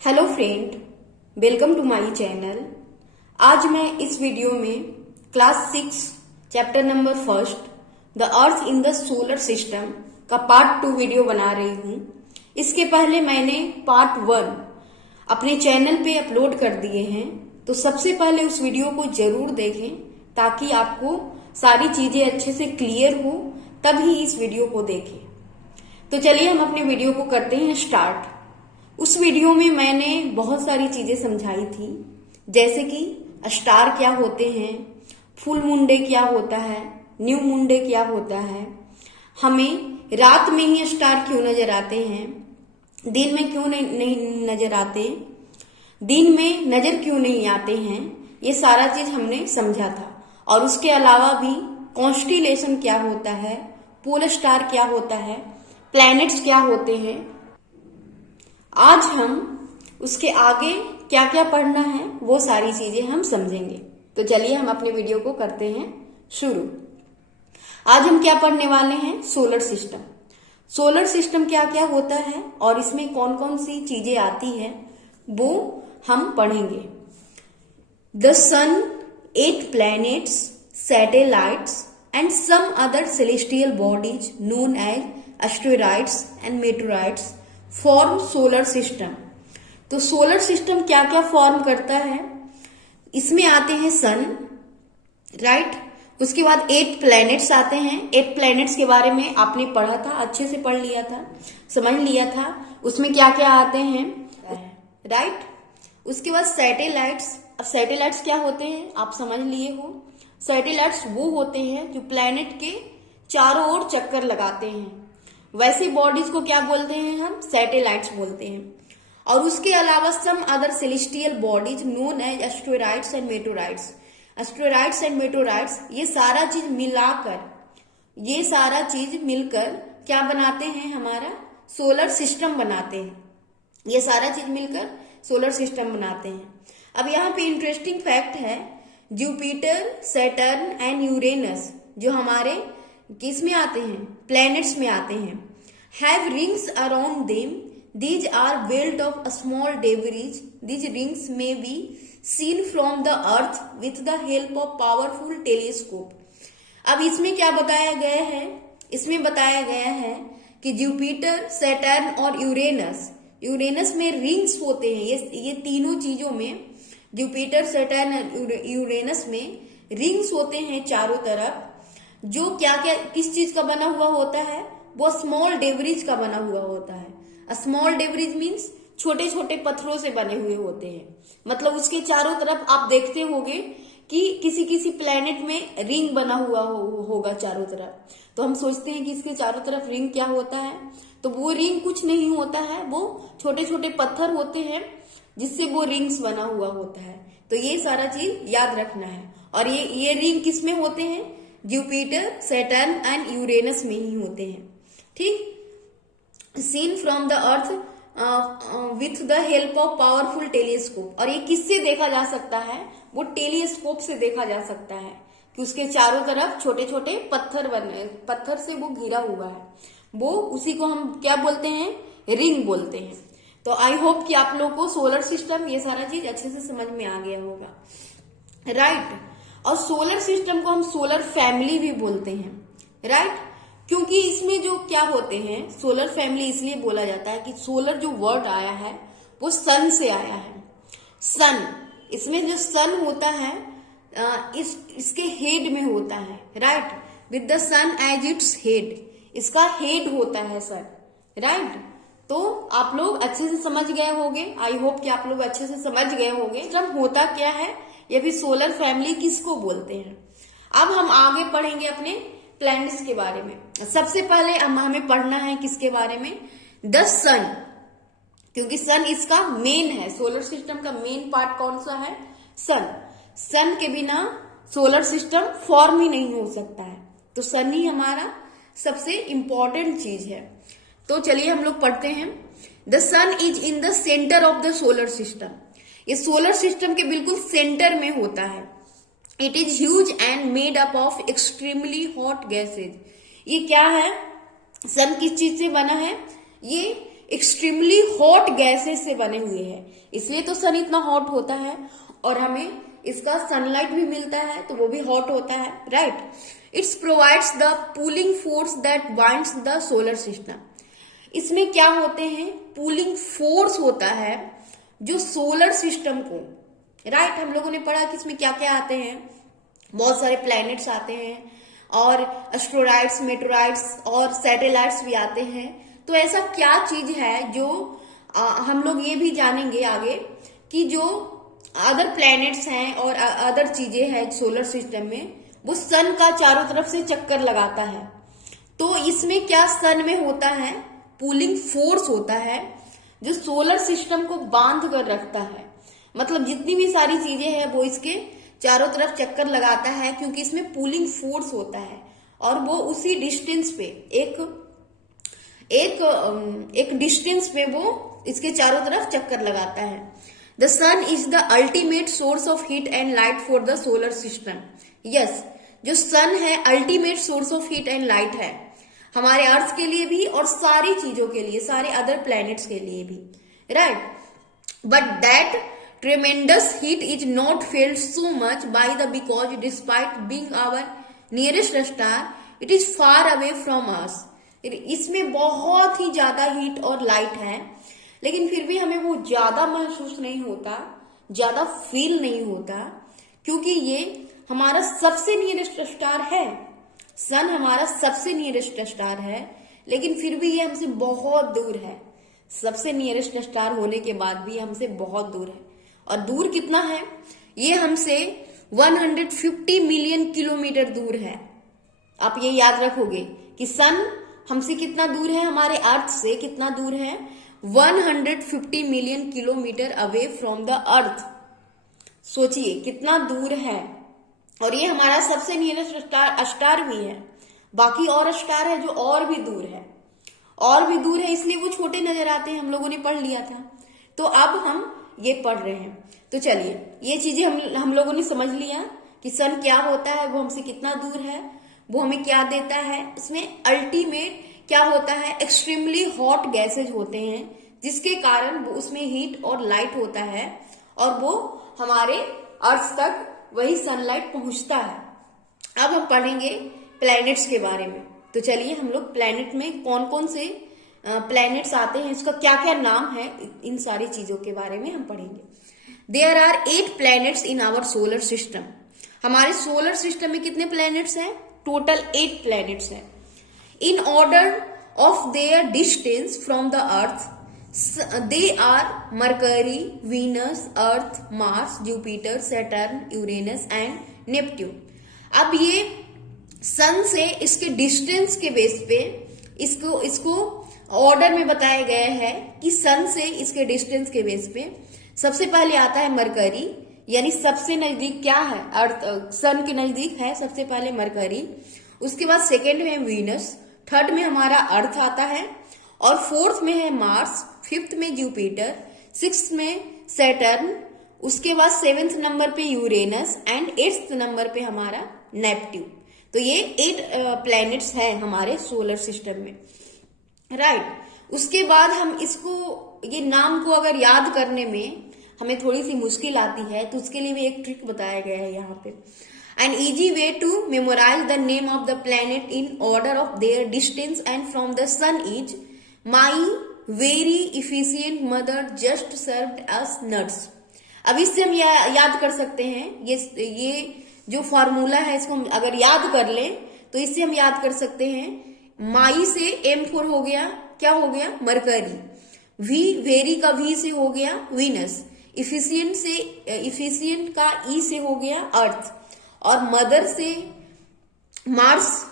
Hello friend, welcome to my channel. आज मैं इस वीडियो में class 6 chapter number 1 the earth in the solar system का part 2 video बना रही हूँ। इसके पहले मैंने पार्ट 1 अपने चैनल पे अपलोड कर दिए हैं, तो सबसे पहले उस वीडियो को जरूर देखें ताकि आपको सारी चीजें अच्छे से क्लियर हो, तभी इस वीडियो को देखें। तो चलिए हम अपने वीडियो को करते हैं स्टार्ट। उस वीडियो में मैंने बहुत सारी चीजें समझाई थी, जैसे कि स्टार क्या होते हैं, फुल मून डे क्या होता है, न्यू मून डे क्या होता है, हमें रात में ही स्टार क्यों नजर आते हैं, दिन में क्यों नहीं नजर आते, दिन में नजर क्यों नहीं आते हैं, ये सारा चीज हमने समझा था। और उसके अलावा भी कॉन्स्टिलेशन क्या होता है, पोलर स्टार क्या होता है, प्लैनेट्स क्या होते हैं। आज हम उसके आगे क्या क्या पढ़ना है वो सारी चीजें हम समझेंगे। तो चलिए हम अपने वीडियो को करते हैं शुरू। आज हम क्या पढ़ने वाले हैं, सोलर सिस्टम। सोलर सिस्टम क्या क्या होता है और इसमें कौन कौन सी चीजें आती है वो हम पढ़ेंगे। The sun, 8 planets, satellites and some other celestial bodies known as asteroids and meteorites form solar system. तो सोलर सिस्टम क्या क्या फॉर्म करता है, इसमें आते हैं सन, राइट। उसके बाद 8 प्लैनेट्स आते हैं। 8 प्लैनेट्स के बारे में आपने पढ़ा था, अच्छे से पढ़ लिया था, समझ लिया था उसमें क्या क्या आते हैं, राइट। उसके बाद सैटेलाइट्स। अब सैटेलाइट्स क्या होते हैं आप समझ लिए हो। सैटेलाइट्स वो होते हैं जो प्लैनेट के चारों ओर चक्कर लगाते हैं, वैसे बॉडीज को क्या बोलते हैं हम, सैटेलाइट्स बोलते हैं। और उसके अलावा some other celestial bodies known as asteroids and meteorites. Asteroids and meteorites ये सारा चीज मिलाकर, ये सारा चीज मिलकर क्या बनाते हैं, हमारा सोलर सिस्टम बनाते हैं। ये सारा चीज मिलकर सोलर सिस्टम बनाते हैं। अब यहाँ पे इंटरेस्टिंग फैक्ट है, जुपिटर, सैटर्न एंड यूरेनस जो हमारे किस में आते हैं, प्लैनेट्स में आते हैं, have rings around them. These are belt of small debris. These rings may be seen from the earth with the help of powerful telescope. अब इसमें क्या बताया गया है, इसमें बताया गया है कि जुपिटर, सैटर्न और यूरेनस में रिंग्स होते हैं। ये तीनों चीजों में, जुपिटर, सैटर्न और यूरेनस में रिंग्स होते हैं चारों तरफ, जो क्या क्या किस चीज का बना हुआ होता है, वो स्मॉल डेब्रिज का बना हुआ होता है। स्मॉल डेब्रिज मीन्स छोटे छोटे पत्थरों से बने हुए होते हैं। मतलब उसके चारों तरफ आप देखते होंगे कि किसी किसी प्लेनेट में रिंग बना हुआ होगा चारों तरफ। तो हम सोचते हैं कि इसके चारों तरफ रिंग क्या होता है, तो वो रिंग कुछ नहीं होता है, वो छोटे छोटे पत्थर होते हैं जिससे वो रिंग्स बना हुआ होता है। तो ये सारा चीज याद रखना है। और ये रिंग किस में होते हैं, जुपिटर, सैटर्न एंड यूरेनस में ही होते हैं, ठीक। Seen from the earth with the help of powerful telescope. और ये किससे देखा जा सकता है, वो टेलीस्कोप से देखा जा सकता है कि उसके चारों तरफ छोटे छोटे पत्थर से वो घिरा हुआ है, वो उसी को हम क्या बोलते हैं, रिंग बोलते हैं। तो आई होप कि आप लोग को सोलर सिस्टम ये सारा चीज अच्छे से समझ में आ गया होगा, राइट। और सोलर सिस्टम को हम सोलर फैमिली भी बोलते हैं, राइट। क्योंकि इसमें जो क्या होते हैं, सोलर फैमिली इसलिए बोला जाता है कि सोलर जो वर्ड आया है वो सन से आया है। सन, इसमें जो सन होता है इसके हेड में होता है, right, with the sun as its head. इसका हेड होता है सन, राइट। तो आप लोग अच्छे से समझ गए होंगे, आई होप कि आप लोग अच्छे से समझ गए होंगे सिस्टम होता क्या है, ये भी सोलर फैमिली किसको बोलते हैं। अब हम आगे पढ़ेंगे अपने प्लैनेट्स के बारे में। सबसे पहले हमें पढ़ना है किसके बारे में, द सन, क्योंकि सन इसका मेन है। सोलर सिस्टम का मेन पार्ट कौन सा है, सन। सन के बिना सोलर सिस्टम फॉर्म ही नहीं हो सकता है, तो सन ही हमारा सबसे इंपॉर्टेंट चीज है। तो चलिए हम लोग पढ़ते हैं। The sun is in the centre of the solar system. ये सोलर सिस्टम के बिल्कुल सेंटर में होता है। It is huge and made up of extremely hot gases. ये क्या है, सन किस चीज से बना है, ये एक्सट्रीमली हॉट गैसेस से बने हुए हैं, इसलिए तो सन इतना हॉट होता है और हमें इसका सनलाइट भी मिलता है तो वो भी हॉट होता है, right. It's provides the pulling force that binds the solar system. इसमें क्या होते हैं, पुलिंग फोर्स होता है जो सोलर सिस्टम को, राइट। हम लोगों ने पढ़ा कि इसमें क्या क्या आते हैं, बहुत सारे प्लैनेट्स आते हैं और एस्ट्रोइड्स, मेटेरॉइड्स और सैटेलाइट्स भी आते हैं। तो ऐसा क्या चीज है जो हम लोग ये भी जानेंगे आगे कि जो अदर प्लैनेट्स हैं और अदर चीजें हैं सोलर सिस्टम में, वो सन का चारों तरफ से चक्कर लगाता है। तो इसमें क्या सन में होता है, पुलिंग फोर्स होता है जो सोलर सिस्टम को बांध कर रखता है। मतलब जितनी भी सारी चीजें हैं वो इसके चारों तरफ चक्कर लगाता है, क्योंकि इसमें पुलिंग फोर्स होता है और वो उसी डिस्टेंस पे एक डिस्टेंस पे वो इसके चारों तरफ चक्कर लगाता है। The sun is the ultimate source of heat and light for the solar system. Yes, जो सन है ultimate source of heat and light है हमारे अर्थ के लिए भी और सारी चीजों के लिए, सारे अदर प्लैनेट्स के लिए भी, right. But that tremendous heat is not felt so much by the because despite being our nearest star it is far away from us। इसमें बहुत ही ज्यादा हीट और लाइट है, लेकिन फिर भी हमें वो ज्यादा महसूस नहीं होता, ज्यादा फील नहीं होता, क्योंकि ये हमारा सबसे नियरेस्ट स्टार है। सन हमारा सबसे नियरेस्ट स्टार है, लेकिन फिर भी ये हमसे बहुत दूर है। सबसे नियरेस्ट स्टार होने के बाद भी हमसे बहुत दूर है। और दूर कितना है, ये हमसे 150 मिलियन किलोमीटर दूर है। आप ये याद रखोगे कि सन हमसे कितना दूर है, हमारे अर्थ से कितना दूर है, 150 million kilometre away from the अर्थ। सोचिए कितना दूर है, और ये हमारा सबसे नियरेस्ट स्टार भी है। बाकी और स्टार है जो और भी दूर है, इसलिए वो छोटे नजर आते हैं, हम लोगों ने पढ़ लिया था। तो अब हम ये पढ़ रहे हैं। तो चलिए, ये चीजें हम लोगों ने समझ लिया कि सन क्या होता है, वो हमसे कितना दूर है, वो हमें क्या देता है। इसमें अल्टीमेट क्या होता है, एक्सट्रीमली हॉट गैसेज होते हैं, जिसके कारण वो उसमें हीट और लाइट होता है और वो हमारे अर्थ तक वही सनलाइट पहुंचता है। अब हम पढ़ेंगे प्लैनेट्स के बारे में। तो चलिए, हम लोग प्लैनेट में कौन कौन से प्लैनेट्स आते हैं, इसका क्या क्या नाम है, इन सारी चीजों के बारे में हम पढ़ेंगे। There are 8 planets in our solar system. हमारे सोलर सिस्टम में कितने प्लैनेट्स हैं, टोटल 8 प्लैनेट्स हैं। In order of their distance from the earth they are Mercury, Venus, Earth, Mars, Jupiter, Saturn, Uranus and Neptune. अब ये सन से इसके distance के बेस पे इसको ऑर्डर में बताया गया है कि सन से इसके डिस्टेंस के बेस पे सबसे पहले आता है मरकरी, यानी सबसे नजदीक क्या है, अर्थ सन के नजदीक है सबसे पहले मरकरी। उसके बाद सेकेंड में वीनस, थर्ड में हमारा अर्थ आता है, और फोर्थ में है मार्स, फिफ्थ में जुपिटर, सिक्स्थ में सैटर्न, उसके बाद 7th नंबर पे यूरेनस एंड 8th नंबर पे हमारा नेपट्यून। तो ये 8 प्लैनेट्स हैं हमारे सोलर सिस्टम में, राइट। उसके बाद हम इसको, ये नाम को अगर याद करने में हमें थोड़ी सी मुश्किल आती है, तो उसके लिए भी एक ट्रिक बताया गया है यहाँ पे। An easy way to memorise the name of the planet in order of their distance and from the sun is my very efficient mother just served us nuts. अब इससे हम याद कर सकते हैं, ये जो फॉर्मूला है इसको हम अगर याद कर लें तो इससे हम याद कर सकते हैं। माई से M4 हो गया, क्या हो गया, मरकरी। वी, वेरी का V से हो गया वीनस। इफिशियंट का E से हो गया अर्थ, और मदर से मार्स,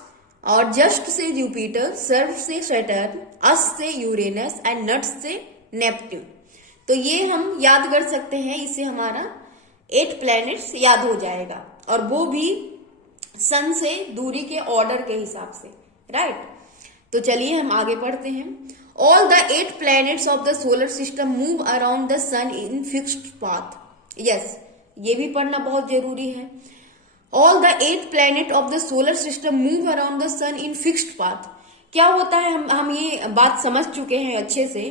और जस्ट से जुपिटर, सर्व से सैटर्न, अस से यूरेनस एंड नट्स से नेपट्यून। तो ये हम याद कर सकते हैं, इससे हमारा 8 प्लैनेट्स याद हो जाएगा, और वो भी सन से दूरी के ऑर्डर के हिसाब से, राइट। तो चलिए हम आगे पढ़ते हैं। All the 8 planets of the solar system move around the sun in fixed path. Yes, ये भी पढ़ना बहुत जरूरी है। All the 8 planet of the solar system move around the sun in fixed path. क्या होता है, हम ये बात समझ चुके हैं अच्छे से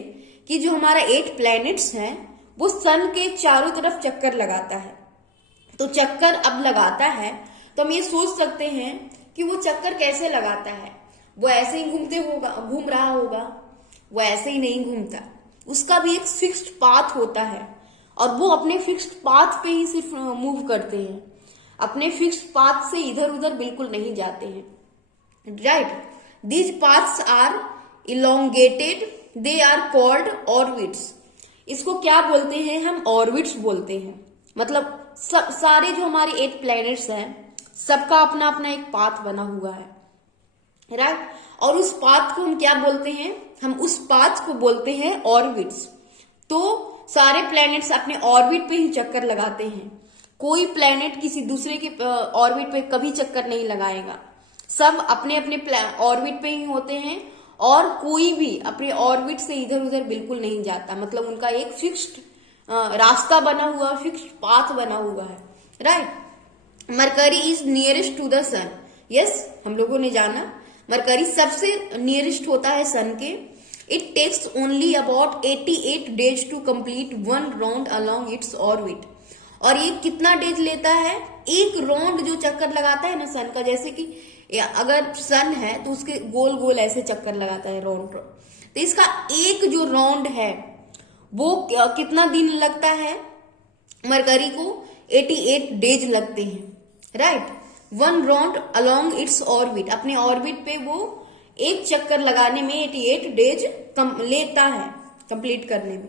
कि जो हमारा 8 प्लैनेट्स हैं वो सन के चारों तरफ चक्कर लगाता है। तो चक्कर अब लगाता है तो हम ये सोच सकते हैं कि वो चक्कर कैसे लगाता है। वो ऐसे ही घूम रहा होगा, वो ऐसे ही नहीं घूमता, उसका भी एक फिक्स्ड पाथ होता है और वो अपने फिक्स्ड पाथ पे ही सिर्फ मूव करते हैं, अपने फिक्स्ड पाथ से इधर उधर बिल्कुल नहीं जाते हैं, right. These paths are elongated, they are called orbits. इसको क्या बोलते हैं हम? ऑर्बिट्स बोलते हैं। मतलब सारे जो हमारे 8 प्लैनेट्स हैं सबका अपना अपना एक पाथ बना हुआ है, राइट। और उस पाथ को हम क्या बोलते हैं? हम उस पाथ को बोलते हैं ऑर्बिट्स। तो सारे प्लैनेट्स अपने ऑर्बिट पे ही चक्कर लगाते हैं, कोई प्लैनेट किसी दूसरे के ऑर्बिट पे कभी चक्कर नहीं लगाएगा, सब अपने अपने ऑर्बिट पे ही होते हैं और कोई भी अपने ऑर्बिट से इधर उधर बिल्कुल नहीं जाता। मतलब उनका एक फिक्स्ड रास्ता बना हुआ, फिक्स्ड पाथ बना हुआ है, right. Mercury is nearest to the sun. Yes, हम लोगों ने जाना मरकरी सबसे नियरेस्ट होता है सन के। It takes only about 88 days to complete 1 round along its orbit. और ये कितना डेज लेता है? एक राउंड जो चक्कर लगाता है ना सन का, जैसे कि अगर सन है तो उसके गोल गोल ऐसे चक्कर लगाता है राउंड, तो इसका एक जो राउंड है वो कितना दिन लगता है? मरकरी को 88 डेज लगते हैं, right. 1 round along its orbit, अपने ऑर्बिट पे वो एक चक्कर लगाने में 88 डेज लेता है कंप्लीट करने में।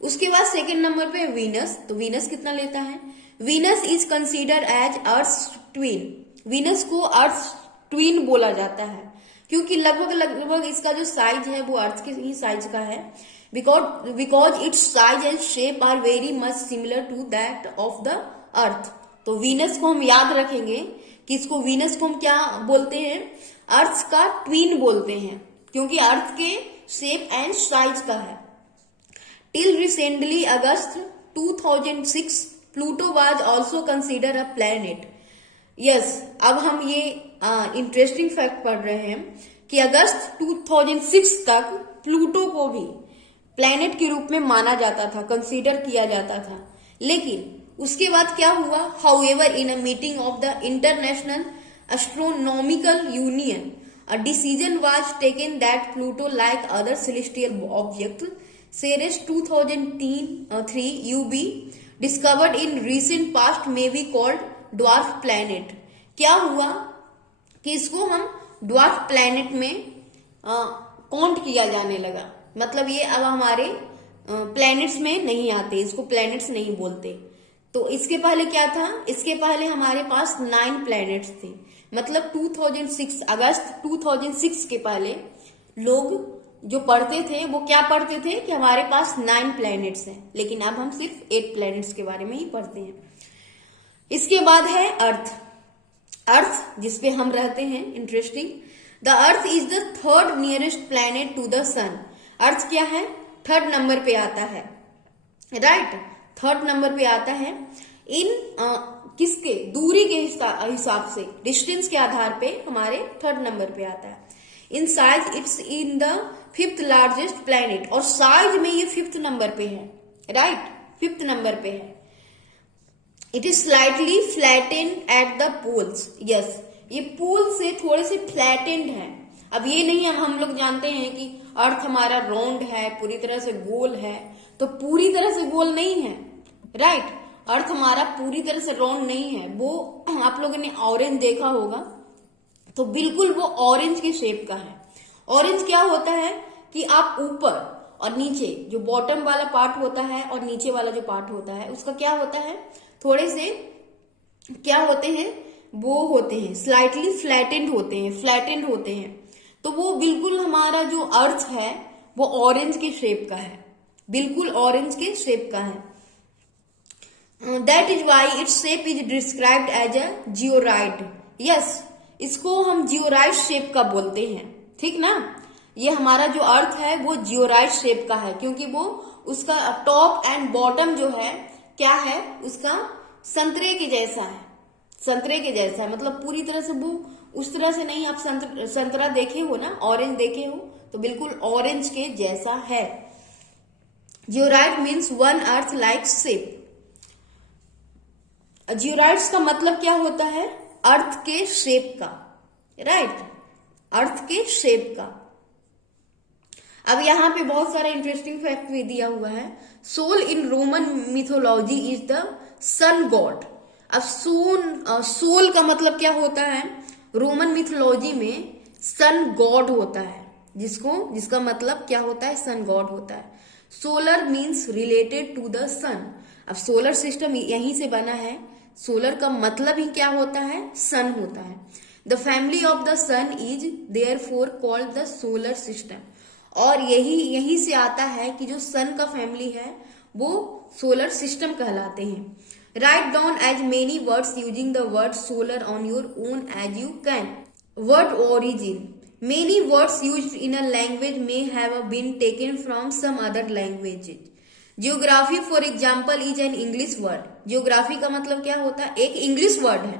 उसके बाद सेकंड नंबर पे वीनस। तो वीनस कितना लेता है? Venus is consider as earth twin. Venus को अर्थ ट्विन बोला जाता है क्योंकि लगभग इसका जो साइज है वो अर्थ के ही साइज का है, because its size and shape are very much similar to that of the earth. तो वीनस को हम याद रखेंगे कि इसको वीनस को हम क्या बोलते हैं? अर्थ का ट्विन बोलते हैं क्योंकि अर्थ के शेप एंड साइज का है। Till recently August 2006 Pluto was also consider a planet. Yes, अब हम ये इंटरेस्टिंग फैक्ट पढ़ रहे हैं कि अगस्त 2006 तक प्लूटो को भी प्लैनेट के रूप में माना जाता था, कंसीडर किया जाता था। लेकिन उसके बाद क्या हुआ? However in a meeting of the international astronomical union a decision was taken that Pluto like other celestial object Ceres 2003 UB discovered in recent past may be called dwarf planet। क्या हुआ कि इसको हम ड्वार्फ प्लैनेट में count किया जाने लगा। मतलब ये अब हमारे प्लैनेट्स में नहीं आते, इसको प्लैनेट्स नहीं बोलते। तो इसके पहले क्या था? इसके पहले हमारे पास 9 प्लैनेट्स थे। मतलब 2006 अगस्त 2006 के पहले लोग जो पढ़ते थे वो क्या पढ़ते थे कि हमारे पास 9 प्लैनेट्स हैं, लेकिन अब हम सिर्फ 8 प्लैनेट्स के बारे में ही पढ़ते हैं। इसके बाद है अर्थ। अर्थ जिसपे हम रहते हैं, interesting. The earth is the 3rd nearest planet to the sun. Earth क्या है? 3rd नंबर पे आता है, राइट। 3rd नंबर पे आता है इन किसके? दूरी के हिसाब से, डिस्टेंस के आधार पे हमारे 3rd नंबर पे आता है। In size it's in the 5th largest planet, और साइज में ये 5th नंबर पे है, राइट, 5th नंबर पे है। It is slightly flattened at the poles. Yes, ये पोल से थोड़े से फ्लैटेंड है। अब ये नहीं है, हम लोग जानते हैं कि अर्थ हमारा राउंड है, पूरी तरह से गोल है, तो पूरी तरह से गोल नहीं है, राइट। अर्थ हमारा पूरी तरह से राउंड नहीं है। वो आप लोगों ने ऑरेंज देखा होगा, तो बिल्कुल वो ऑरेंज के शेप का है। ऑरेंज क्या होता है कि आप ऊपर और नीचे जो बॉटम वाला पार्ट होता है और नीचे वाला जो पार्ट होता है उसका क्या होता है? थोड़े से क्या होते हैं? वो होते हैं स्लाइटली फ्लैटेंड होते हैं। तो वो बिल्कुल हमारा जो अर्थ है वो ऑरेंज के शेप का है, बिल्कुल ऑरेंज के शेप का है। That is why its shape is described as a geoid. Yes, इसको हम जियोराइड शेप का बोलते हैं, ठीक ना। ये हमारा जो अर्थ है वो जियोराइड शेप का है क्योंकि वो उसका टॉप एंड बॉटम जो है क्या है? उसका संतरे के जैसा है, संतरे के जैसा है। मतलब पूरी तरह से वो उस तरह से नहीं, आप संतरा देखे हो ना, ऑरेंज देखे हो, तो बिल्कुल ऑरेंज के जैसा है। Geoid means one earth like shape. Geoids का मतलब क्या होता है? अर्थ के शेप का, राइट, अर्थ के शेप का। अब यहाँ पे बहुत सारा इंटरेस्टिंग फैक्ट भी दिया हुआ है। Sol in Roman mythology is the sun god. अब सोल का मतलब क्या होता है? रोमन मिथोलॉजी में सन गॉड होता है, जिसका मतलब क्या होता है? सन गॉड होता है। Solar means related to the sun. अब सोलर सिस्टम यहीं से बना है। सोलर का मतलब ही क्या होता है? सन होता है। The family of the sun is therefore called the solar system. और यही से आता है कि जो सन का फैमिली है वो सोलर सिस्टम कहलाते हैं। Write down as many words using the word solar on your own as you can. Word origin. Many words used in a language may have been taken from some other languages. Geography, for example, is an English word. Geography का मतलब क्या होता है? एक English word है,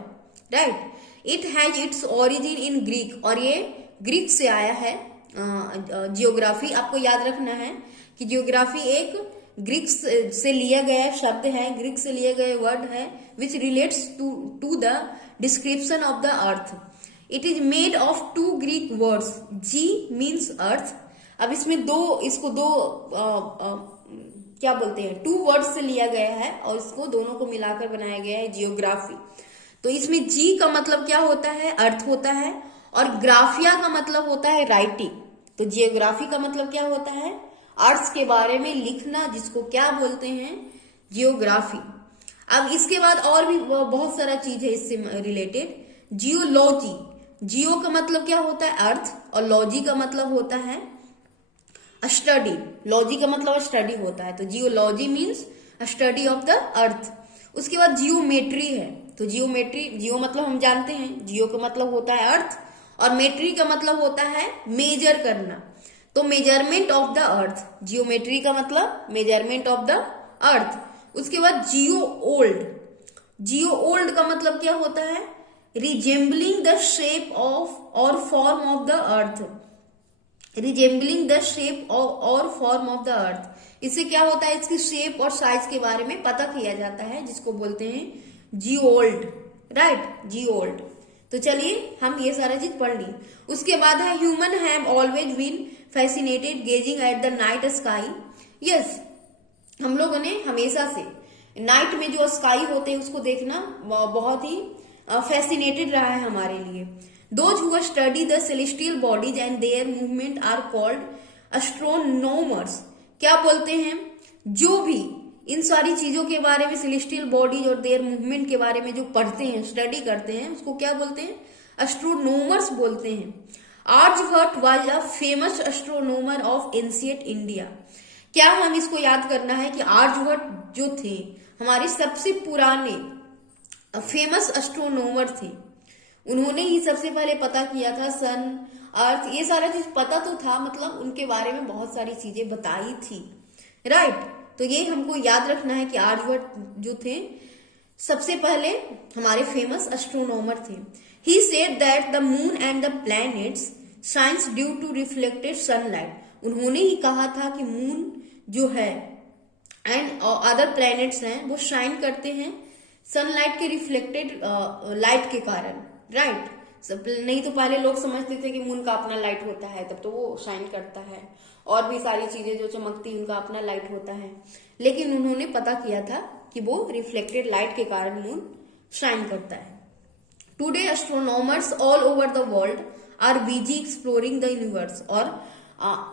right? It has its origin in Greek, और ये Greek से आया है। जियोग्राफी आपको याद रखना है कि जियोग्राफी एक ग्रीक से लिया गया शब्द है, ग्रीक से लिए गए वर्ड है, which relates to the description of the earth. It is made of two Greek words. Ge means earth. अब इसमें इसको दो क्या बोलते हैं? टू वर्ड्स से लिया गया है और इसको दोनों को मिलाकर बनाया गया है जियोग्राफी। तो इसमें जी का मतलब क्या होता है? अर्थ होता है, और ग्राफिया का मतलब होता है राइटिंग। तो जियोग्राफी का मतलब क्या होता है? अर्थ के बारे में लिखना, जिसको क्या बोलते हैं? जियोग्राफी। अब इसके बाद और भी बहुत सारा चीज है इससे रिलेटेड। जियोलॉजी। जियो का मतलब क्या होता है? अर्थ, और लॉजी का मतलब होता है स्टडी। लॉजी का मतलब स्टडी होता है। तो geology means study of the अर्थ। उसके बाद जियोमेट्री है। तो जियो मतलब हम जानते हैं, जियो का मतलब होता है अर्थ, और मेट्री का मतलब होता है मेजर करना। तो measurement of the earth. Geometry का मतलब मेजरमेंट ऑफ द अर्थ। उसके बाद जियो ओल्ड। जियो ओल्ड का मतलब क्या होता है? रिजेम्बलिंग द शेप ऑफ और form of the earth. Resembling the shape और फॉर्म ऑफ द अर्थ। इससे क्या होता है? इसकी शेप और साइज के बारे में पता किया जाता है, जिसको बोलते हैं जियोल्ड, राइट, जियोल्ड। तो चलिए हम ये सारा चीज पढ़ ली। उसके बाद है human have always been fascinated gazing at the night sky. Yes, हम लोगों ने हमेशा से नाइट में जो स्काई होते हैं उसको देखना बहुत ही फैसिनेटेड रहा है हमारे लिए। Those who study the celestial bodies and their movement are called astronomers. क्या बोलते हैं? जो भी इन सारी चीजों के बारे में, सेलेस्टियल बॉडीज और देयर मूवमेंट के बारे में जो पढ़ते हैं, स्टडी करते हैं, उसको क्या बोलते हैं? एस्ट्रोनॉमर्स बोलते हैं। Aryabhata was a famous astronomer of ancient India. क्या हम इसको याद करना है कि आर्यभट्ट जो थे हमारे सबसे पुराने फेमस एस्ट्रोनॉमर थे। उन्होंने ही सबसे पहले पता किया था सन, अर्थ, ये सारा चीज पता तो था, मतलब उनके बारे में बहुत सारी चीजें बताई थी, राइट। तो ये हमको याद रखना है कि आर्यभट्ट जो थे सबसे पहले हमारे फेमस एस्ट्रोनॉमर थे। He said that the moon and the planets shines due to reflected sunlight. उन्होंने ही कहा था कि मून जो है एंड अदर प्लैनेट्स हैं वो शाइन करते हैं सनलाइट के रिफ्लेक्टेड लाइट के कारण, राइट। नहीं तो पहले लोग समझते थे कि मून का अपना लाइट होता है, तब तो वो शाइन करता है, और भी सारी चीजें जो चमकती उनका अपना लाइट होता है, लेकिन उन्होंने पता किया था कि वो रिफ्लेक्टेड लाइट के कारण मून शाइन करता है। Today astronomers all over the world are busy exploring the universe. और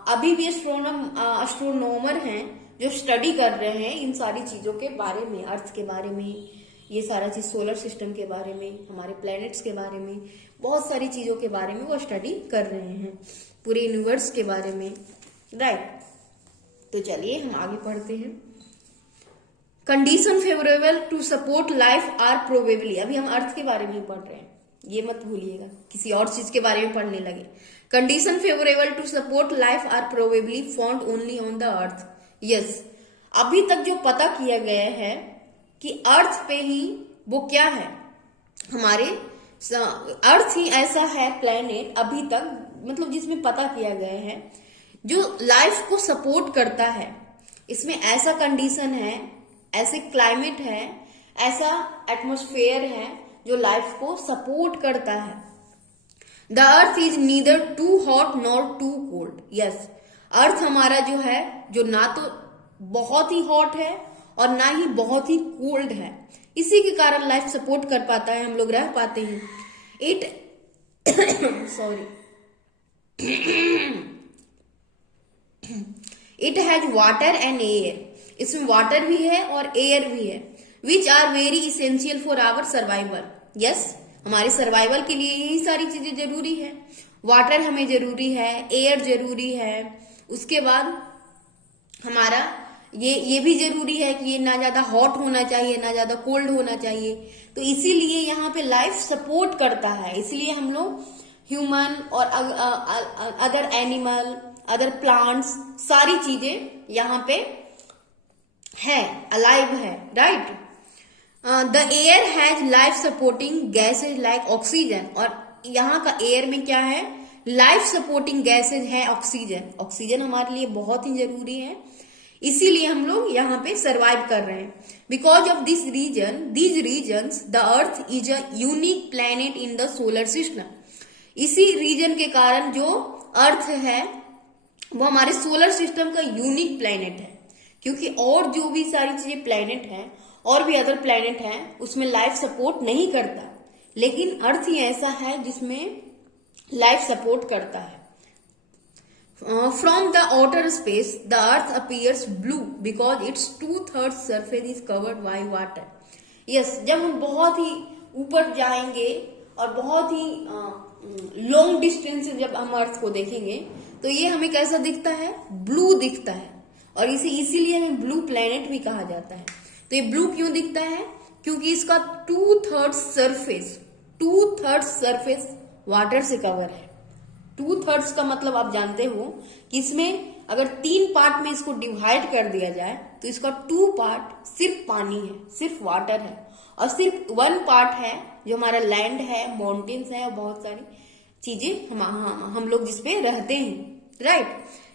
अभी भी एस्ट्रोनॉमर हैं जो स्टडी कर रहे हैं इन सारी चीजों के बारे में, अर्थ के बारे में, ये सारा चीज सोलर सिस्टम के बारे में, हमारे प्लैनेट्स के बारे में, बहुत सारी चीजों के बारे में वो स्टडी कर रहे हैं, पूरे यूनिवर्स के बारे में, राइट। तो चलिए हम आगे पढ़ते हैं। Condition favourable to support life are probably. अभी हम अर्थ के बारे में ही पढ़ रहे हैं, ये मत भूलिएगा किसी और चीज के बारे में पढ़ने लगे। Condition favourable to support life are probably found only on the earth. Yes, अभी तक जो पता किया गया है कि अर्थ पे ही वो क्या है, हमारे अर्थ ही ऐसा है प्लेनेट अभी तक, मतलब जिसमें पता किया गया है जो लाइफ को सपोर्ट करता है, इसमें ऐसा कंडीशन है, ऐसे क्लाइमेट है, ऐसा एटमॉस्फेयर है जो लाइफ को सपोर्ट करता है। The earth is neither too hot nor too cold. Yes, earth हमारा जो है, जो ना तो बहुत ही हॉट है और ना ही बहुत ही कोल्ड है, इसी के कारण लाइफ सपोर्ट कर पाता है, हम लोग रह पाते हैं। Sorry it has water and air. इसमें वाटर भी है और एयर भी है, which are very essential for our survival. Yes, हमारे सर्वाइवल के लिए यही सारी चीजें जरूरी है। वाटर हमें जरूरी है, एयर जरूरी है, उसके बाद हमारा ये भी जरूरी है कि ये ना ज्यादा हॉट होना चाहिए ना ज्यादा कोल्ड होना चाहिए। तो इसीलिए यहाँ पे लाइफ सपोर्ट करता है, इसलिए हम लोग ह्यूमन और अदर एनिमल, अदर प्लांट्स, सारी चीजें यहाँ पे है, अलाइव है, right. The air has life supporting gases like oxygen. और यहाँ का एयर में क्या है, लाइफ सपोर्टिंग गैसेज है ऑक्सीजन। ऑक्सीजन हमारे लिए बहुत ही जरूरी है, इसीलिए हम लोग यहाँ पे सरवाइव कर रहे हैं। Because of this reason, these reasons, the earth is a unique planet in the solar system. इसी रीजन के कारण जो अर्थ है वो हमारे सोलर सिस्टम का यूनिक प्लैनेट है, क्योंकि और जो भी सारी चीजें प्लैनेट है और भी अदर प्लैनेट है उसमें लाइफ सपोर्ट नहीं करता, लेकिन अर्थ ही ऐसा है जिसमें लाइफ सपोर्ट करता है। From the outer space the earth appears blue because it's 2/3 surface is covered by water. Yes, जब हम बहुत ही ऊपर जाएंगे और बहुत ही लॉन्ग डिस्टेंस से जब हम अर्थ को देखेंगे तो ये हमें कैसा दिखता है, ब्लू दिखता है, और इसीलिए हमें ब्लू प्लैनेट भी कहा जाता है। तो ये ब्लू क्यों दिखता है, क्योंकि इसका 2/3 सरफेस वाटर से कवर है। 2/3 का मतलब आप जानते हो कि इसमें अगर 3 पार्ट में इसको डिवाइड कर दिया जाए तो इसका 2 पार्ट सिर्फ पानी है, सिर्फ वाटर है, और सिर्फ 1 पार्ट है जो हमारा लैंड है, माउंटेन्स है और बहुत सारी चीजें हम लोग जिसपे रहते हैं, right.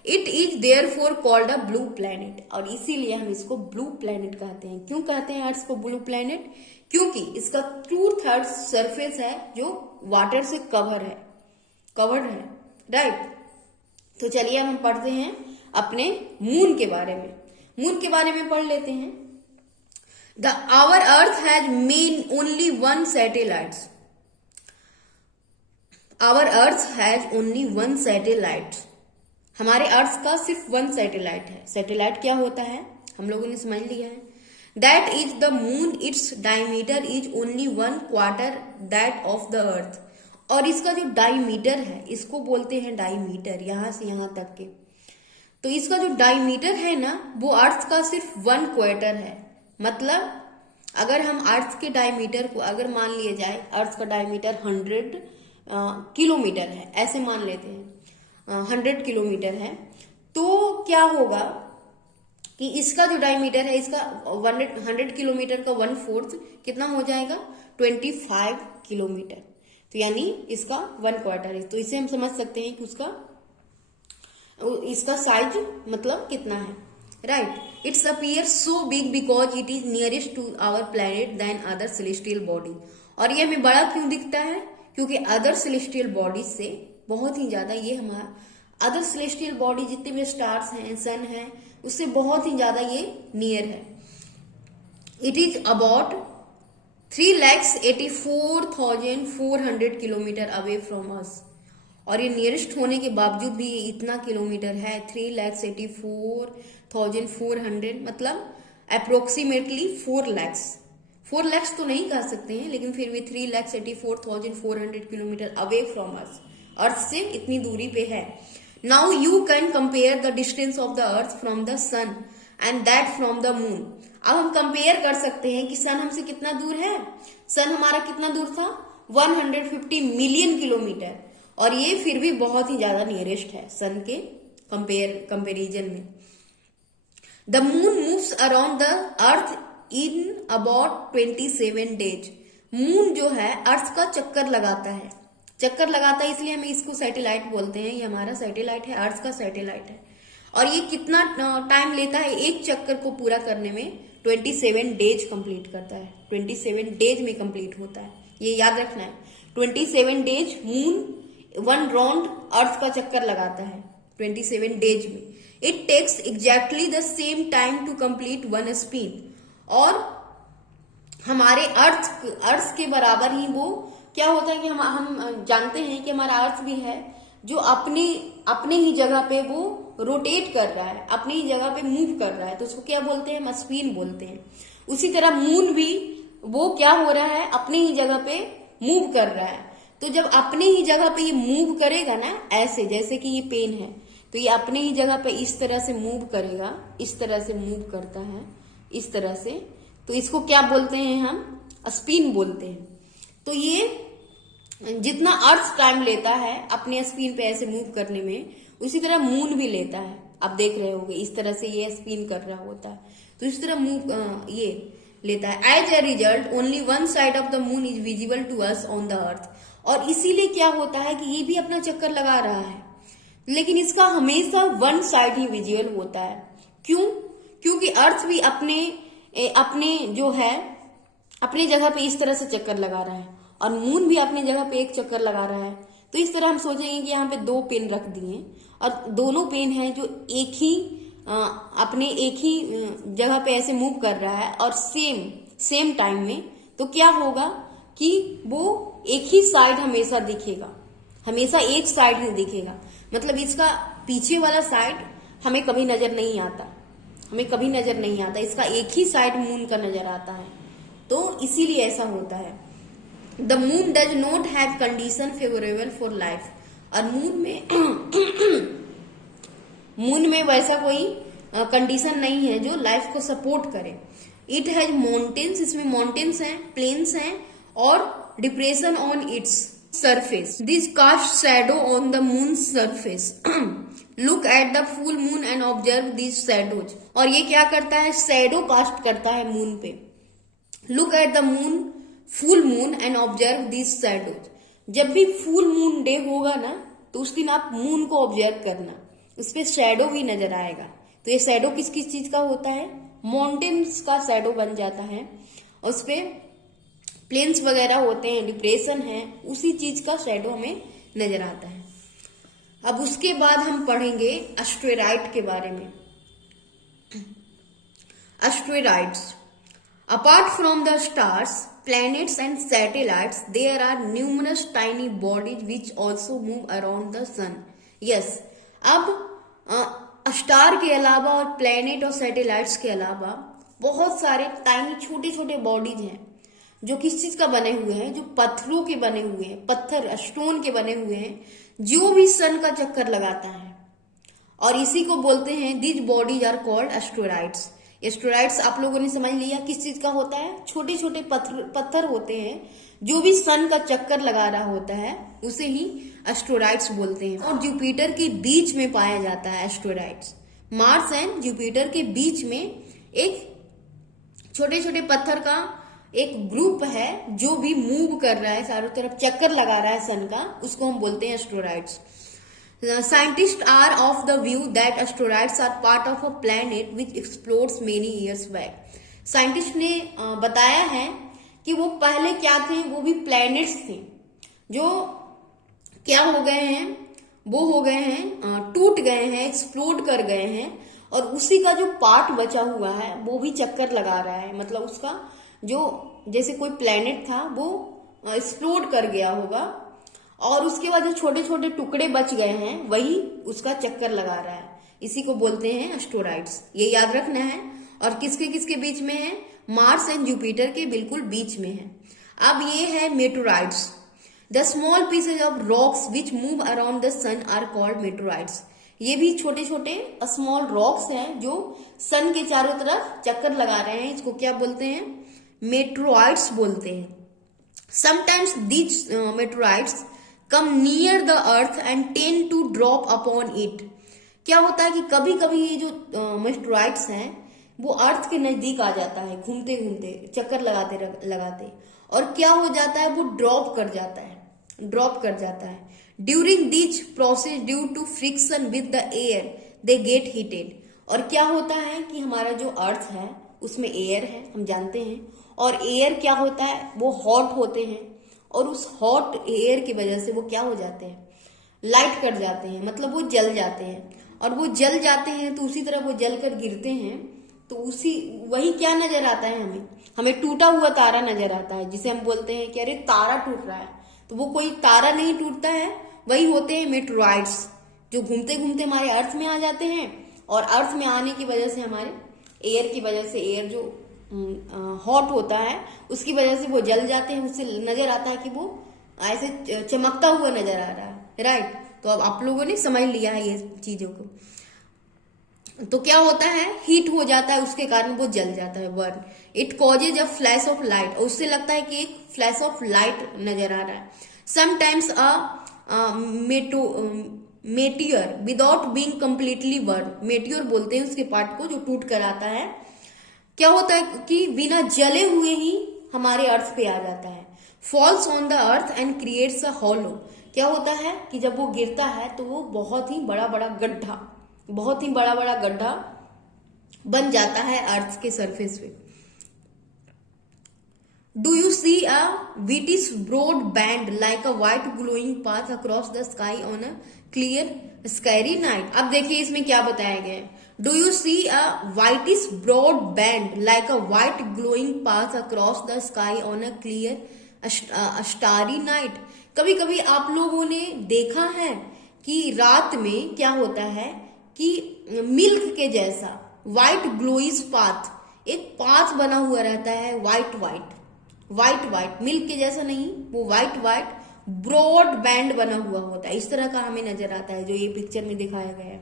It is therefore called a blue planet. और इसीलिए हम इसको ब्लू प्लैनेट कहते हैं। क्यों कहते हैं अर्थ को ब्लू प्लैनेट, क्योंकि इसका 2/3 सरफेस है जो वाटर से कवर्ड है, राइट। तो चलिए हम पढ़ते हैं अपने मून के बारे में। मून के बारे में पढ़ लेते हैं। Our earth has main only 1 satellite. Our earth has only 1 satellite. हमारे अर्थ का सिर्फ 1 सैटेलाइट है। सैटेलाइट क्या होता है हम लोगों ने समझ लिया है। That is the moon, its diameter is only 1/4 that of the earth. और इसका जो डायमीटर है इसको बोलते हैं डायमीटर, यहां से यहां तक के। तो इसका जो डायमीटर है ना वो अर्थ का सिर्फ 1/4 है। मतलब अगर हम अर्थ के डायमीटर को अगर मान लिया जाए, अर्थ का डायमीटर 100 किलोमीटर है, ऐसे मान लेते हैं 100 किलोमीटर है, तो क्या होगा कि इसका जो डायमीटर है इसका 100 किलोमीटर का 1/4 कितना हो जाएगा, 25 किलोमीटर। तो यानी इसका 1/4 है। तो इसे हम समझ सकते हैं कि इसका साइज मतलब कितना है, right. Its appear so big because it is nearest to our planet than other celestial body. और ये हमें बड़ा क्यों दिखता है, क्योंकि अदर सेलेस्टियल बॉडी से बहुत ही ज्यादा ये हमारा अदर सेलेस्टियल बॉडी जितने भी स्टार्स हैं, सन है, उससे बहुत ही ज्यादा ये नियर है। It is about 3,84,400 kilometre away from अस। और ये नियरेस्ट होने के बावजूद भी ये इतना किलोमीटर है, 3,84,400, मतलब अप्रोक्सीमेटली 4 लाख तो नहीं कह सकते हैं, लेकिन फिर भी 3,84,400 kilometre away from us, earth से इतनी दूरी पे है। Now you can compare the distance of the earth from the sun and that from the moon. अब हम कंपेयर कर सकते हैं कि सन हमसे कितना दूर है। सन हमारा कितना दूर था, 150 मिलियन किलोमीटर, और ये फिर भी बहुत ही ज्यादा नियरेस्ट है सन के कंपेरिजन में। The moon moves around the earth in about 27 days. Moon जो है अर्थ का चक्कर लगाता है, इसलिए हम इसको सैटेलाइट बोलते हैं। ये हमारा सैटेलाइट है, अर्थ का सैटेलाइट है। और ये कितना टाइम लेता है, एक चक्कर को पूरा करने में 27 डेज कंप्लीट करता है। 27 डेज में कंप्लीट होता है, ये याद रखना है। 27 डेज मून 1 राउंड अर्थ का चक्कर लगाता है 27 डेज में। It takes exactly the same time to complete 1 spin. और हमारे अर्थ के बराबर ही वो क्या होता है कि हम जानते हैं कि हमारा अर्थ भी है जो अपने ही जगह पे वो रोटेट कर रहा है, अपनी ही जगह पे मूव कर रहा है, तो उसको क्या बोलते हैं, स्पिन बोलते हैं। उसी तरह मून भी वो क्या हो रहा है, अपनी ही जगह पे मूव कर रहा है। तो जब अपने ही जगह पे ये मूव करेगा ना, ऐसे जैसे कि ये पेन है, तो ये अपने ही जगह पे इस तरह से मूव करेगा, इस तरह से मूव करता है, इस तरह से, तो इसको क्या बोलते हैं हम, स्पिन बोलते हैं। तो ये जितना अर्थ टाइम लेता है अपने स्पिन पे ऐसे मूव करने में, उसी तरह मून भी लेता है। आप देख रहे होंगे इस तरह से ये स्पिन कर रहा होता है, तो इस तरह मूव ये लेता है। As a result only 1 side of the moon is visible to us on the earth. और इसीलिए क्या होता है कि ये भी अपना चक्कर लगा रहा है, लेकिन इसका हमेशा 1 साइड ही विजिबल होता है। क्यों? क्योंकि अर्थ भी अपने जो है अपनी जगह पे इस तरह से चक्कर लगा रहा है, और मून भी अपनी जगह पे एक चक्कर लगा रहा है। तो इस तरह हम सोचेंगे कि यहाँ पे 2 पेन रख दिए, और दोनों पेन हैं जो अपने एक ही जगह पे ऐसे मूव कर रहा है, और सेम टाइम में, तो क्या होगा कि वो एक ही साइड हमेशा दिखेगा, हमेशा एक साइड ही दिखेगा। मतलब इसका पीछे वाला साइड हमें कभी नजर नहीं आता, इसका एक ही साइड मून का नजर आता है। तो इसीलिए ऐसा होता है। The moon does not have condition favourable for life. और मून में वैसा कोई कंडीशन नहीं है जो लाइफ को सपोर्ट करे। इट हैज माउंटेन्स, इसमें माउंटेन्स हैं, प्लेन्स हैं, और depression on its surface. This cast shadow on the moon surface. Look at the full moon and observe this shadows. और ये क्या करता है, शैडो कास्ट करता है मून पे। Look at the full moon and observe this shadows. जब भी फुल मून डे होगा ना, तो उस दिन आप मून को ऑब्जर्व करना, उस पर शैडो भी नजर आएगा। तो ये शैडो किस किस चीज का होता है, माउंटेन्स का शैडो बन जाता है, और उस पे प्लेन्स वगैरह होते हैं, डिप्रेशन है, उसी चीज का शैडो हमें नजर आता है। अब उसके बाद हम पढ़ेंगे एस्टेरॉइड के बारे में। Asteroids, apart from the stars, planets and satellites, there are numerous tiny bodies which also move around the sun. Yes, अब स्टार के अलावा और प्लैनेट और सैटेलाइट्स के अलावा बहुत सारे टाइनी छोटे छोटे बॉडीज हैं जो किस चीज का बने हुए हैं, जो पत्थरों के बने हुए हैं, पत्थर स्टोन के बने हुए हैं, जो भी सन का चक्कर लगाता है, और इसी को बोलते हैं this bodies are called asteroids. Asteroids आप लोगों ने समझ लिया किस चीज का होता है, छोटे छोटे पत्थर होते हैं जो भी सन का चक्कर लगा रहा होता है, उसे ही एस्टेरॉइड्स बोलते हैं। और जुपिटर के बीच में पाया जाता है एस्टेरॉइड्स। मार्स एंड जुपिटर के बीच में एक छोटे छोटे पत्थर का एक ग्रुप है जो भी मूव कर रहा है, चारों तरफ चक्कर लगा रहा है सन का, उसको हम बोलते हैं asteroids. Scientists are of the view that asteroids are part of a planet which explodes many years back. Scientist ने बताया है कि वो पहले क्या थे, वो भी प्लैनेट्स थे जो क्या हो गए हैं, वो हो गए हैं, टूट गए हैं, एक्सप्लोड कर गए हैं, और उसी का जो पार्ट बचा हुआ है वो भी चक्कर लगा रहा है। मतलब उसका जो जैसे कोई प्लैनेट था वो एक्सप्लोड कर गया होगा, और उसके बाद जो छोटे छोटे टुकड़े बच गए हैं वही उसका चक्कर लगा रहा है, इसी को बोलते हैं एस्टेरॉइड्स। ये याद रखना है। और किसके बीच में है, मार्स एंड जुपिटर के बिल्कुल बीच में है। अब ये है meteoroids. The small pieces of rocks which move around the sun are called meteoroids. ये भी छोटे छोटे स्मॉल रॉक्स हैं जो सन के चारों तरफ चक्कर लगा रहे हैं, इसको क्या बोलते हैं, मेटेरॉइड्स बोलते हैं। Sometimes these meteoroids come near the earth and tend to drop upon it. क्या होता है कि कभी कभी ये जो मेटेरॉइड्स हैं वो अर्थ के नजदीक आ जाता है, घूमते घूमते चक्कर लगाते, और क्या हो जाता है, वो ड्रॉप कर जाता है। During this process due to friction with the air they get heated. और क्या होता है कि हमारा जो अर्थ है उसमें एयर है, हम जानते हैं, और एयर क्या होता है, वो हॉट होते हैं, और उस हॉट एयर की वजह से वो क्या हो जाते हैं, लाइट कर जाते हैं, मतलब वो जल जाते हैं। और वो जल जाते हैं तो उसी तरह वो जल कर गिरते हैं, तो उसी वही क्या नजर आता है हमें, हमें टूटा हुआ तारा नजर आता है, जिसे हम बोलते हैं कि अरे तारा टूट रहा है। तो वो कोई तारा नहीं टूटता है, वही होते हैं मेटेरॉइड्स, जो घूमते घूमते हमारे अर्थ में आ जाते हैं, और अर्थ में आने की वजह से हमारे एयर की वजह से, एयर जो हॉट होता है उसकी वजह से वो जल जाते हैं। उससे नजर आता है कि वो ऐसे चमकता हुआ नजर आ रहा है, राइट। तो अब आप लोगों ने समझ लिया है ये चीजों को। तो क्या होता है, हीट हो जाता है, उसके कारण वो जल जाता है, burn. It causes a flash of light, और उससे लगता है कि एक फ्लैश ऑफ लाइट नजर आ रहा है। Sometimes a meteor without being completely burn, meteor बोलते हैं उसके पार्ट को जो टूट कर आता है। क्या होता है कि बिना जले हुए ही हमारे अर्थ पे आ जाता है। Falls on the earth and creates a hollow, क्या होता है कि जब वो गिरता है तो वो बहुत ही बड़ा बड़ा गड्ढा, बहुत ही बड़ा बड़ा गड्ढा बन जाता है अर्थ के सरफेस पे। Do you see a whitish broad band like a white glowing path across the sky on a clear sky night. अब देखिए इसमें क्या बताया गया है, do you see a whitish broad band like a white glowing path across the sky on a clear starry night. कभी कभी आप लोगों ने देखा है कि रात में क्या होता है कि मिल्क के जैसा व्हाइट ग्लोइज पाथ, एक पाथ बना हुआ रहता है, व्हाइट व्हाइट, मिल्क के जैसा नहीं, वो व्हाइट ब्रॉड बैंड बना हुआ होता है, इस तरह का हमें नजर आता है जो ये पिक्चर में दिखाया गया है।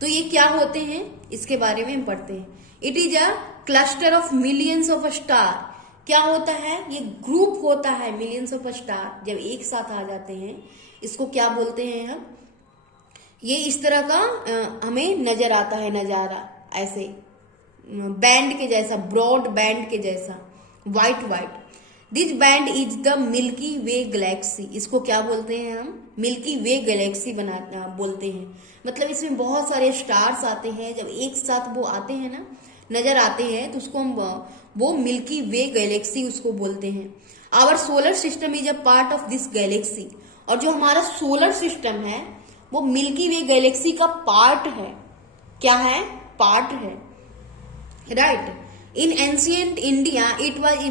तो ये क्या होते हैं, इसके बारे में हम पढ़ते हैं। It is a cluster of millions of star, क्या होता है, ये ग्रुप होता है मिलियंस ऑफ स्टार जब एक साथ आ जाते हैं, इसको क्या बोलते हैं हम, ये इस तरह का हमें नजर आता है नजारा, ऐसे बैंड के जैसा, ब्रॉड बैंड के जैसा, white. This band is the milky Way Galaxy, इसको क्या बोलते हैं हम, मिल्की वे गैलेक्सी बोलते हैं। मतलब इसमें बहुत सारे स्टार्स आते हैं, जब एक साथ वो आते हैं ना, नजर आते हैं, तो उसको हम वो मिल्की वे गैलेक्सी उसको बोलते हैं। Our solar system is a part of this galaxy, और जो हमारा सोलर सिस्टम है वो मिल्की वे गैलेक्सी का पार्ट है। क्या है, पार्ट है, right. In ancient India it was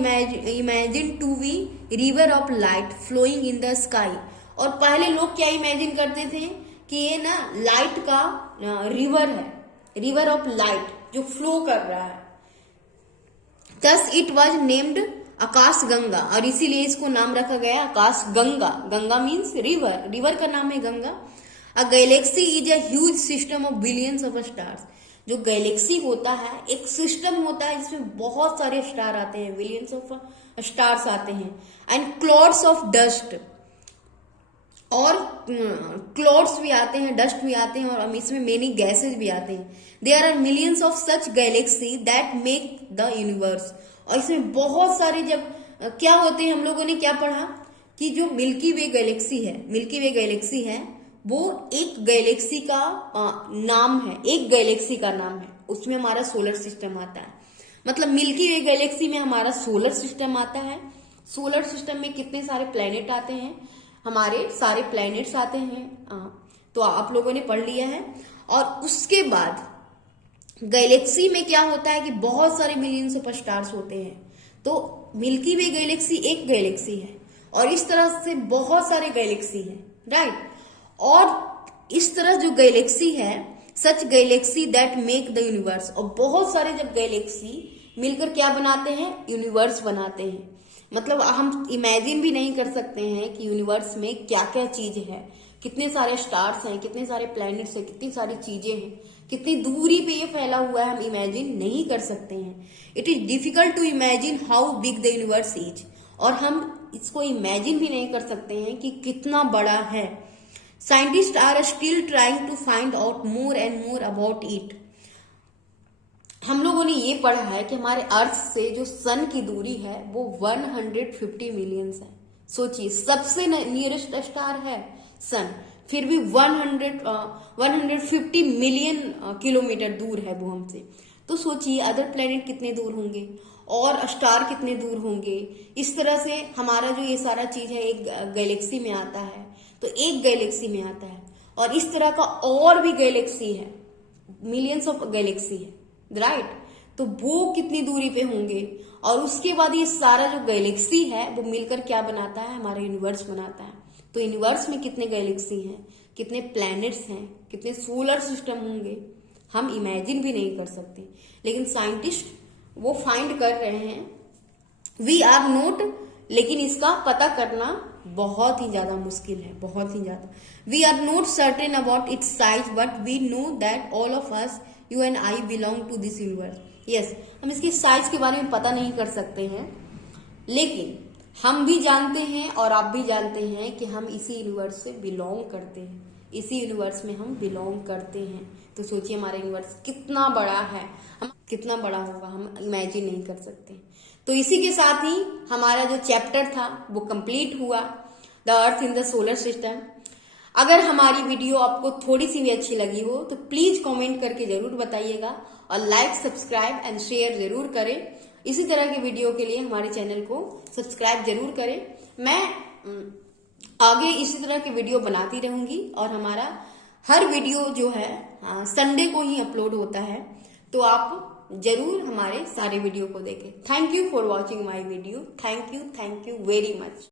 imagine to be river of light flowing in the sky. और पहले लोग क्या इमेजिन करते थे कि ये ना लाइट का रिवर है, रिवर ऑफ लाइट जो फ्लो कर रहा है। Thus it was named आकाश गंगा, और इसीलिए इसको नाम रखा गया Akash Ganga. Ganga means river, river का नाम है Ganga. A galaxy is a huge system of billions of stars, जो गैलेक्सी होता है एक सिस्टम होता है जिसमें बहुत सारे स्टार आते हैं, बिलियंस ऑफ स्टार्स आते हैं। एंड क्लाउड्स ऑफ डस्ट, और क्लाउड्स भी आते हैं, डस्ट भी आते हैं, और इसमें मेनी गैसेज भी आते हैं। There are millions of such galaxy that make the universe, और इसमें बहुत सारे जब क्या होते हैं, हम लोगों ने क्या पढ़ा कि जो मिल्की वे गैलेक्सी है, मिल्की वे गैलेक्सी है वो एक गैलेक्सी का नाम है, एक गैलेक्सी का नाम है, उसमें हमारा सोलर सिस्टम आता है। मतलब मिल्की वे गैलेक्सी में हमारा सोलर सिस्टम आता है। सोलर सिस्टम में कितने सारे प्लेनेट आते हैं, हमारे सारे प्लैनेट्स आते हैं, तो आप लोगों ने पढ़ लिया है। और उसके बाद गैलेक्सी में क्या होता है कि बहुत सारे मिलियंस ऑफ स्टार्स होते हैं। तो मिल्की वे गैलेक्सी एक गैलेक्सी है, और इस तरह से बहुत सारे गैलेक्सी हैं, राइट। और इस तरह जो गैलेक्सी है, such galaxy that make the universe, और बहुत सारे जब गैलेक्सी मिलकर क्या बनाते हैं, यूनिवर्स बनाते हैं। मतलब हम इमेजिन भी नहीं कर सकते हैं कि यूनिवर्स में क्या क्या चीज है, कितने सारे स्टार्स हैं, कितने सारे प्लैनेट्स हैं, कितनी सारी चीजें हैं, कितनी दूरी पे ये फैला हुआ है, हम इमेजिन नहीं कर सकते हैं। It is difficult to imagine how big the universe is, और हम इसको इमेजिन भी नहीं कर सकते हैं कि कितना बड़ा है। Scientist are still trying to find out more and more about it. हम लोगों ने ये पढ़ा है कि हमारे अर्थ से जो सन की दूरी है वो 150 मिलियंस है। सोचिए, सबसे नियरेस्ट स्टार है सन, फिर भी 150 मिलियन किलोमीटर दूर है वो हमसे। तो सोचिए अदर प्लेनेट कितने दूर होंगे और स्टार कितने दूर होंगे। इस तरह से हमारा जो ये सारा चीज है एक गैलेक्सी में आता है, तो एक गैलेक्सी में आता है, और इस तरह का और भी गैलेक्सी है, मिलियंस ऑफ गैलेक्सी है, राइट। तो वो कितनी दूरी पे होंगे, और उसके बाद ये सारा जो गैलेक्सी है वो मिलकर क्या बनाता है, हमारा यूनिवर्स बनाता है। तो यूनिवर्स में कितने गैलेक्सी हैं, कितने प्लैनेट्स हैं, कितने सोलर सिस्टम होंगे, हम इमेजिन भी नहीं कर सकते। लेकिन साइंटिस्ट वो फाइंड कर रहे हैं, वी आर नोट, लेकिन इसका पता करना बहुत ही ज्यादा मुश्किल है, बहुत ही ज्यादा। We are not certain about its size, but we know that all of us, you and I, belong to this universe. Yes, हम इसके साइज के बारे में पता नहीं कर सकते हैं, लेकिन हम भी जानते हैं और आप भी जानते हैं कि हम इसी यूनिवर्स से बिलोंग करते हैं, इसी यूनिवर्स में हम बिलोंग करते हैं। तो सोचिए हमारा यूनिवर्स कितना बड़ा है, हम कितना बड़ा होगा, हम इमेजिन नहीं कर सकते। तो इसी के साथ ही हमारा जो चैप्टर था वो कंप्लीट हुआ, the earth in the solar system. अगर हमारी वीडियो आपको थोड़ी सी भी अच्छी लगी हो तो प्लीज कमेंट करके जरूर बताइएगा, और लाइक, सब्सक्राइब एंड शेयर जरूर करें। इसी तरह के वीडियो के लिए हमारे चैनल को सब्सक्राइब जरूर करें। मैं आगे इसी तरह के वीडियो बनाती रहूंगी, और हमारा हर वीडियो जो है संडे को ही अपलोड होता है, तो आप जरूर हमारे सारे वीडियो को देखें। Thank you for watching my video. Thank you very much.